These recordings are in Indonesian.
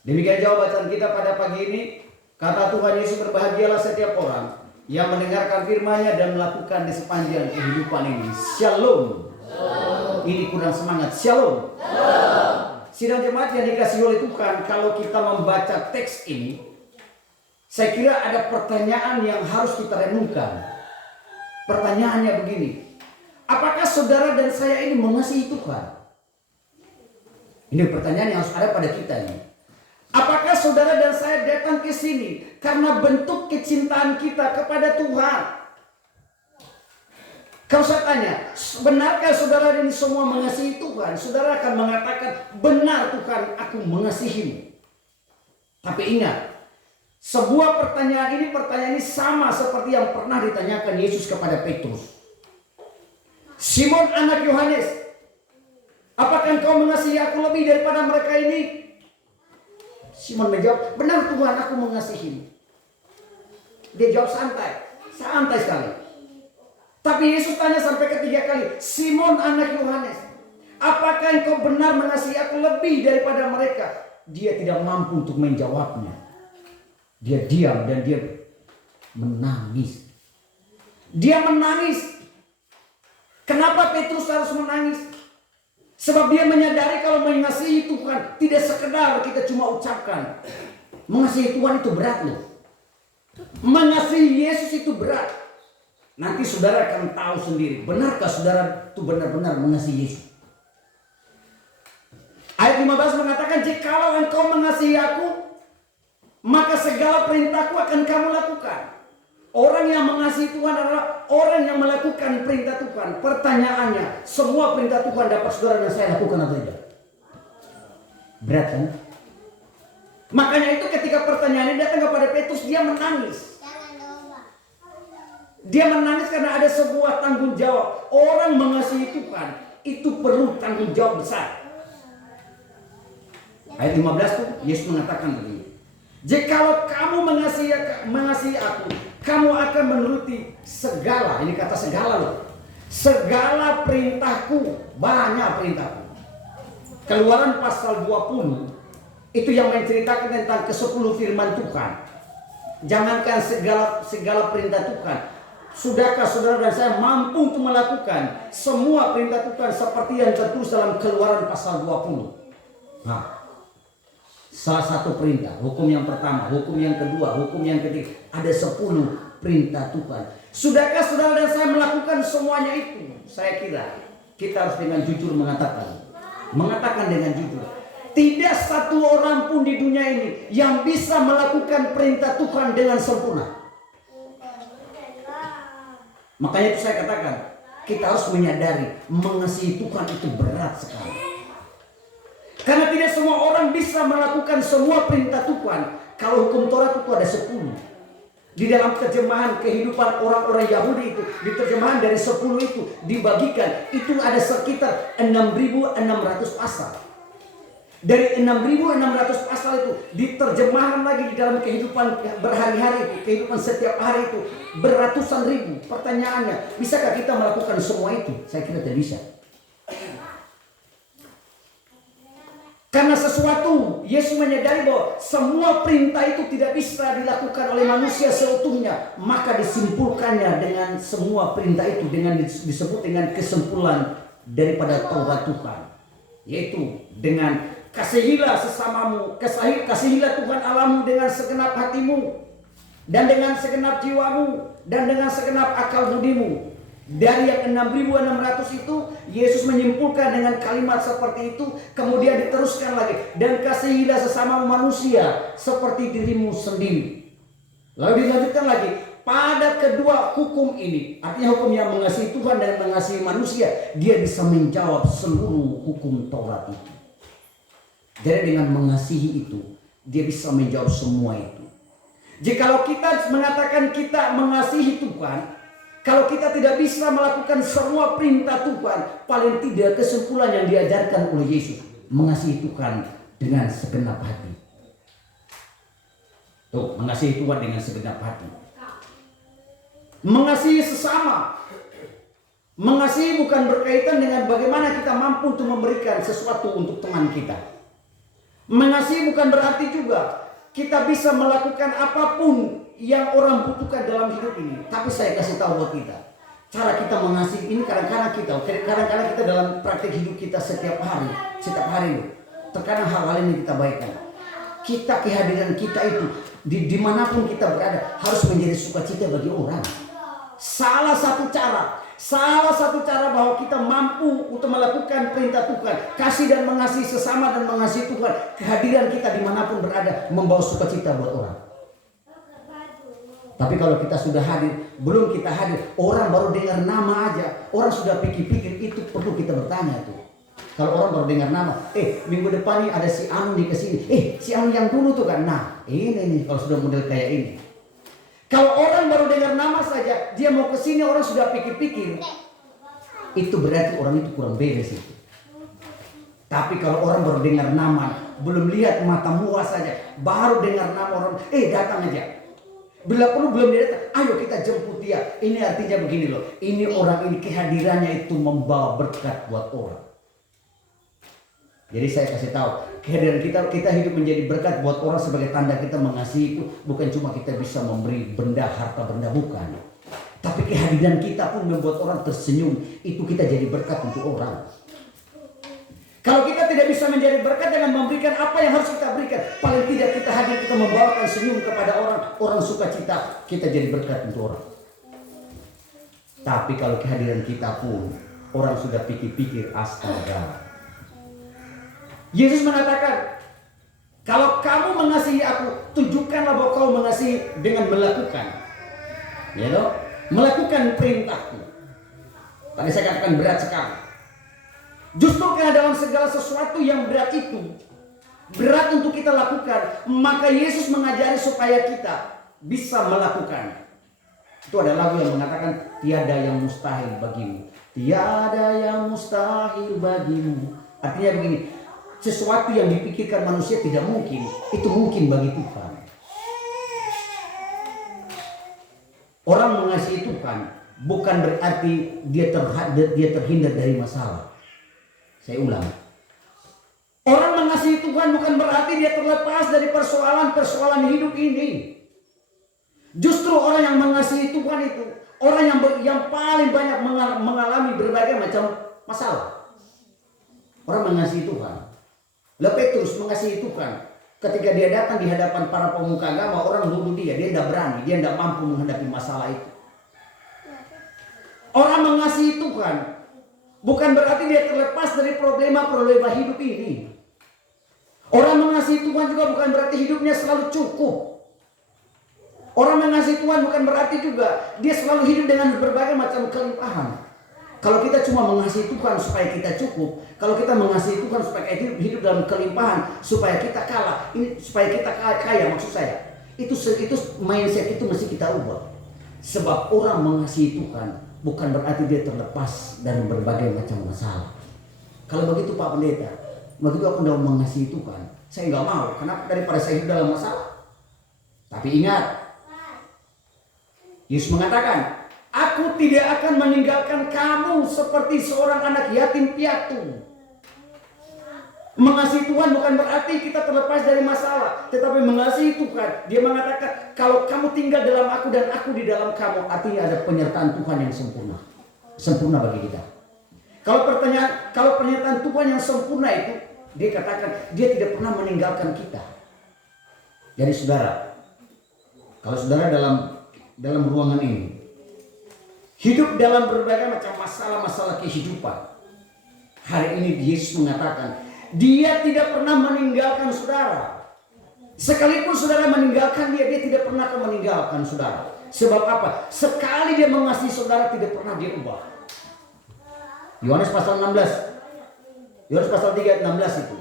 Demikian jawab bacaan kita pada pagi ini. Kata Tuhan Yesus, berbahagialah setiap orang yang mendengarkan firman-Nya dan melakukan di sepanjang kehidupan ini. Shalom. Ini kurang semangat. Shalom. Sidang jemaat yang dikasihi oleh Tuhan, kalau kita membaca teks ini, saya kira ada pertanyaan yang harus kita renungkan. Pertanyaannya begini, apakah saudara dan saya ini mengasihi Tuhan? Ini pertanyaan yang harus ada pada kita ini. Apakah saudara dan saya datang ke sini karena bentuk kecintaan kita kepada Tuhan? Kalau saya tanya, benarkah saudara ini semua mengasihi Tuhan? Saudara akan mengatakan, benar Tuhan, aku mengasihimu. Tapi ingat, sebuah pertanyaan ini sama seperti yang pernah ditanyakan Yesus kepada Petrus. Simon anak Yohanes, apakah engkau mengasihi aku lebih daripada mereka ini? Simon menjawab, benar Tuhan, aku mengasihimu. Dia jawab santai sekali. Tapi Yesus tanya sampai ketiga kali, Simon anak Yohanes, apakah engkau benar mengasihi aku lebih daripada mereka? Dia tidak mampu untuk menjawabnya. Dia diam dan dia menangis. Dia menangis. Kenapa Petrus harus menangis? Sebab dia menyadari kalau mengasihi Tuhan tidak sekedar kita cuma ucapkan. Mengasihi Tuhan itu berat loh. Mengasihi Yesus itu berat. Nanti saudara akan tahu sendiri. Benarkah saudara itu benar-benar mengasihi Yesus? Ayat 15 mengatakan, jikalau engkau mengasihi aku, maka segala perintahku akan kamu lakukan. Orang yang mengasihi Tuhan adalah orang yang melakukan perintah Tuhan. Pertanyaannya, semua perintah Tuhan dapat saudara dan saya lakukan atau tidak? Berat kan? Makanya itu ketika pertanyaan ini datang kepada Petrus, dia menangis. Dia menangis karena ada sebuah tanggung jawab. Orang mengasihi Tuhan itu perlu tanggung jawab besar. Ayat 15 tuh Yesus mengatakan begini. Jikalau kamu mengasihi aku, kamu akan menuruti segala, ini kata segala loh, segala perintahku, banyak perintahku. Keluaran pasal 20 itu yang menceritakan tentang ke-10 firman Tuhan. Jangankan segala perintah Tuhan, sudahkah saudara dan saya mampu untuk melakukan semua perintah Tuhan seperti yang tertulis dalam Keluaran pasal 20? Nah, salah satu perintah, hukum yang pertama, hukum yang kedua, hukum yang ketiga, ada 10 perintah Tuhan. Sudahkah saudara dan saya melakukan semuanya itu? Saya kira kita harus dengan jujur mengatakan dengan jujur. Tidak satu orang pun di dunia ini yang bisa melakukan perintah Tuhan dengan sempurna. Makanya itu saya katakan, kita harus menyadari mengasihi Tuhan itu berat sekali. Karena tidak semua orang bisa melakukan semua perintah Tuhan. Kalau hukum Taurat itu ada 10. Di dalam terjemahan kehidupan orang-orang Yahudi itu, di terjemahan dari 10 itu dibagikan, itu ada sekitar 6.600 pasal. Dari 6.600 pasal itu diterjemahkan lagi di dalam kehidupan berhari-hari, kehidupan setiap hari itu beratusan ribu. Pertanyaannya, bisakah kita melakukan semua itu? Saya kira tidak bisa. Karena sesuatu, Yesus menyadari bahwa semua perintah itu tidak bisa dilakukan oleh manusia seutuhnya. Maka disimpulkannya dengan semua perintah itu, dengan disebut dengan kesimpulan daripada Taurat Tuhan. Yaitu dengan kasihilah sesamamu, kasihilah Tuhan Allahmu dengan segenap hatimu, dan dengan segenap jiwamu, dan dengan segenap akal budimu. Dari yang 6.600 itu Yesus menyimpulkan dengan kalimat seperti itu. Kemudian diteruskan lagi, dan kasihilah sesama manusia seperti dirimu sendiri. Lalu dilanjutkan lagi, pada kedua hukum ini, artinya hukum yang mengasihi Tuhan dan mengasihi manusia, dia bisa menjawab seluruh hukum Taurat itu. Jadi dengan mengasihi itu, dia bisa menjawab semua itu. Jikalau kita mengatakan kita mengasihi Tuhan, kalau kita tidak bisa melakukan semua perintah Tuhan, paling tidak kesimpulan yang diajarkan oleh Yesus, mengasihi Tuhan dengan segenap hati. Tuh, mengasihi Tuhan dengan segenap hati. Mengasihi sesama. Mengasihi bukan berkaitan dengan bagaimana kita mampu untuk memberikan sesuatu untuk teman kita. Mengasihi bukan berarti juga kita bisa melakukan apapun yang orang butuhkan dalam hidup ini. Tapi saya kasih tahu buat kita, cara kita mengasihi ini kadang-kadang kita dalam praktik hidup kita setiap hari, terkadang hal-hal ini kita abaikan. Kita, kehadiran kita itu dimanapun kita berada harus menjadi sukacita bagi orang. Salah satu cara bahwa kita mampu untuk melakukan perintah Tuhan, kasih dan mengasihi sesama dan mengasihi Tuhan, kehadiran kita dimanapun berada membawa sukacita buat orang. Tapi kalau kita sudah hadir, belum kita hadir, orang baru dengar nama aja, orang sudah pikir-pikir, itu perlu kita bertanya tuh. Kalau orang baru dengar nama, minggu depan nih ada si Anu nih kesini, si Anu yang dulu tuh kan, nah ini nih kalau sudah model kayak ini. Kalau orang baru dengar nama saja, dia mau kesini orang sudah pikir-pikir, itu berarti orang itu kurang beres itu. Tapi kalau orang baru dengar nama, belum lihat mata muka saja, baru dengar nama orang, datang aja. Bila perlu belum datang, ayo kita jemput dia. Ini artinya begini loh, ini orang ini kehadirannya itu membawa berkat buat orang. Jadi saya kasih tahu, kehadiran kita hidup menjadi berkat buat orang sebagai tanda kita mengasihi itu bukan cuma kita bisa memberi benda, harta benda, bukan. Tapi kehadiran kita pun membuat orang tersenyum, itu kita jadi berkat untuk orang. Kalau kita tidak bisa menjadi berkat dengan memberikan apa yang harus kita berikan, paling tidak kita hadir, kita membawakan senyum kepada orang sukacita, kita jadi berkat untuk orang. Tapi kalau kehadiran kita pun orang sudah pikir-pikir, astaga. Yesus mengatakan, kalau kamu mengasihi aku, tunjukkanlah bahwa kau mengasihi dengan melakukan. Ya toh? Melakukan perintahku. Tadi saya katakan berat sekali. Justru karena dalam segala sesuatu yang berat itu, berat untuk kita lakukan, maka Yesus mengajari supaya kita bisa melakukan. Itu ada lagu yang mengatakan, tiada yang mustahil bagimu. Tiada yang mustahil bagimu. Artinya begini, sesuatu yang dipikirkan manusia tidak mungkin, itu mungkin bagi Tuhan. Orang mengasihi Tuhan bukan berarti dia terhindar dari masalah. Saya ulang. Orang mengasihi Tuhan bukan berarti dia terlepas dari persoalan-persoalan hidup ini. Justru orang yang mengasihi Tuhan itu orang yang paling banyak mengalami berbagai macam masalah. Orang mengasihi Tuhan. Petrus mengasihi Tuhan. Ketika dia datang di hadapan para pemuka agama, orang nuduh dia tidak berani, dia tidak mampu menghadapi masalah itu. Orang mengasihi Tuhan bukan berarti dia terlepas dari problema-problema hidup ini. Orang mengasihi Tuhan juga bukan berarti hidupnya selalu cukup. Orang mengasihi Tuhan bukan berarti juga dia selalu hidup dengan berbagai macam kelimpahan. Kalau kita cuma mengasihi Tuhan supaya kita cukup, kalau kita mengasihi Tuhan supaya kita hidup dalam kelimpahan, supaya kita supaya kita kaya, maksud saya, itu mindset itu mesti kita ubah. Sebab orang mengasihi Tuhan bukan berarti dia terlepas dari berbagai macam masalah. Kalau begitu Pak Pendeta, begitu aku tidak mengasihi Tuhan, saya nggak mau. Kenapa? Daripada saya hidup dalam masalah. Tapi ingat, Yesus mengatakan, aku tidak akan meninggalkan kamu seperti seorang anak yatim piatu. Mengasihi Tuhan bukan berarti kita terlepas dari masalah, tetapi mengasihi Tuhan, dia mengatakan kalau kamu tinggal dalam aku dan aku di dalam kamu, artinya ada penyertaan Tuhan yang sempurna bagi kita. Kalau pernyataan Tuhan yang sempurna itu, dia katakan dia tidak pernah meninggalkan kita. Jadi saudara, kalau saudara dalam ruangan ini hidup dalam berbagai macam masalah-masalah kehidupan, hari ini Yesus mengatakan dia tidak pernah meninggalkan saudara. Sekalipun saudara meninggalkan dia tidak pernah akan meninggalkan saudara. Sebab apa? Sekali dia mengasihi saudara tidak pernah dia ubah. Yohanes pasal 16. Yohanes pasal 3 ayat 16 itu.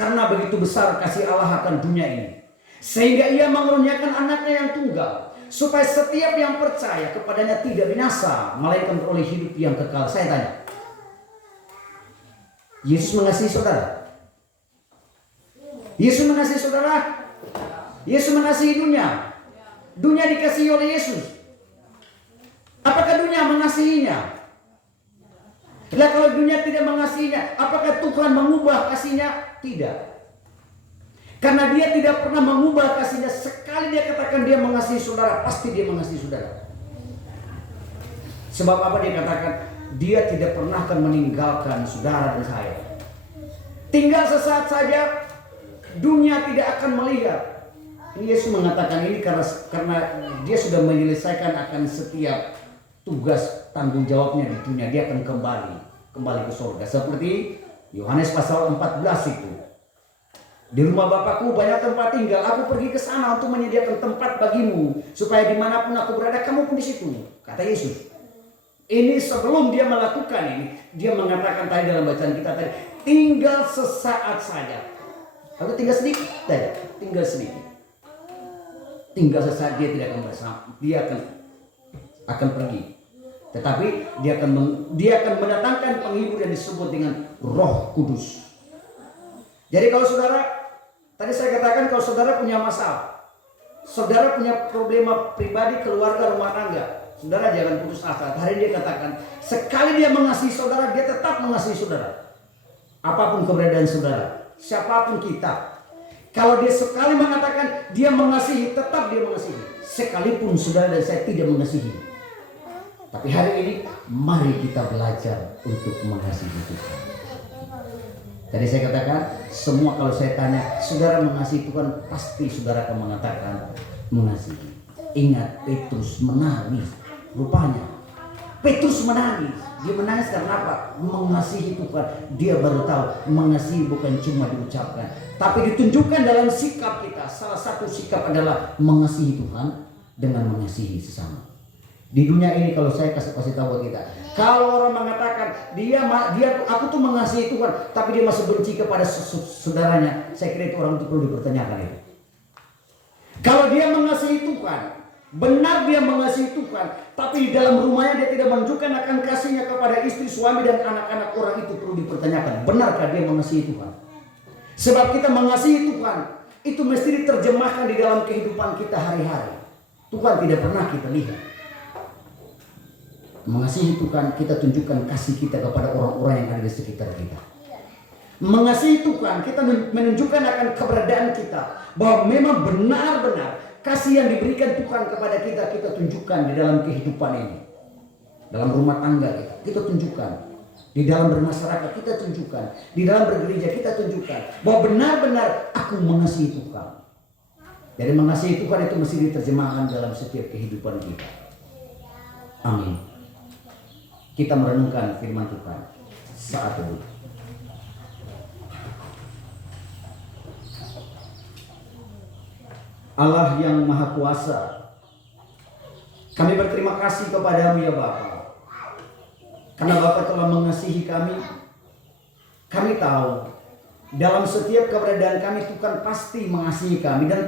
Karena begitu besar kasih Allah akan dunia ini, sehingga ia mengaruniakan anaknya yang tunggal, supaya setiap yang percaya kepadanya tidak binasa, melainkan beroleh hidup yang kekal. Saya tanya, Yesus mengasihi saudara? Yesus mengasihi saudara? Yesus mengasihi dunia? Dunia dikasihi oleh Yesus. Apakah dunia mengasihinya? Lah kalau dunia tidak mengasihinya, apakah Tuhan mengubah kasihnya? Tidak. Karena dia tidak pernah mengubah kasihnya. Sekali dia katakan dia mengasihi saudara, pasti dia mengasihi saudara. Sebab apa dia katakan? Dia tidak pernah akan meninggalkan saudara dan saya. Tinggal sesaat saja, dunia tidak akan melihat. Ini Yesus mengatakan ini karena dia sudah menyelesaikan akan setiap tugas tanggung jawabnya di dunia. Dia akan kembali ke surga. Seperti Yohanes pasal 14 itu. Di rumah Bapakku banyak tempat tinggal. Aku pergi ke sana untuk menyediakan tempat bagimu, supaya dimanapun aku berada, kamu pun di situ. Kata Yesus. Ini sebelum dia melakukan ini, dia mengatakan tadi dalam bacaan kita tadi, tinggal sesaat saja. Atau tinggal sedikit saja, tinggal sedikit. Tinggal sesaat dia tidak akan bersama, dia akan pergi. Tetapi dia akan mendatangkan penghibur yang disebut dengan Roh Kudus. Jadi kalau saudara, tadi saya katakan kalau saudara punya masalah, saudara punya problema pribadi, keluarga, rumah tangga, saudara jangan putus asa. Hari ini dia katakan, sekali dia mengasihi saudara, dia tetap mengasihi saudara. Apapun keberadaan saudara, siapapun kita. Kalau dia sekali mengatakan dia mengasihi, tetap dia mengasihi. Sekalipun saudara dan saya tidak mengasihi. Tapi hari ini, mari kita belajar untuk mengasihi Tuhan. Tadi saya katakan, semua kalau saya tanya, saudara mengasihi Tuhan, pasti saudara akan mengatakan mengasihi. Ingat, Petrus menangis. Rupanya, Petrus menangis. Dia menangis karena apa? Mengasihi Tuhan. Dia baru tahu, mengasihi bukan cuma diucapkan, tapi ditunjukkan dalam sikap kita. Salah satu sikap adalah mengasihi Tuhan dengan mengasihi sesama. Di dunia ini kalau saya kasih tahu kita, kalau orang mengatakan aku tuh mengasihi Tuhan, tapi dia masih benci kepada saudaranya, saya kira itu orang itu perlu dipertanyakan itu. Kalau dia mengasihi Tuhan, benar dia mengasihi Tuhan, tapi di dalam rumahnya dia tidak menunjukkan akan kasihnya kepada istri, suami dan anak-anak, orang itu perlu dipertanyakan. Benarkah dia mengasihi Tuhan? Sebab kita mengasihi Tuhan itu mesti diterjemahkan di dalam kehidupan kita hari-hari. Tuhan tidak pernah kita lihat. Mengasihi Tuhan, kita tunjukkan kasih kita kepada orang-orang yang ada di sekitar kita. Mengasihi Tuhan, kita menunjukkan akan keberadaan kita, bahwa memang benar-benar kasih yang diberikan Tuhan kepada kita, kita tunjukkan di dalam kehidupan ini. Dalam rumah tangga kita tunjukkan. Di dalam bermasyarakat kita tunjukkan. Di dalam bergereja kita tunjukkan bahwa benar-benar aku mengasihi Tuhan. Jadi mengasihi Tuhan itu mesti diterjemahkan dalam setiap kehidupan kita. Amin. Kita merenungkan firman Tuhan saat teduh. Allah yang Maha Kuasa, kami berterima kasih kepadamu ya Bapa. Karena Bapa telah mengasihi kami. Kami tahu dalam setiap keberadaan kami Tuhan pasti mengasihi kami, dan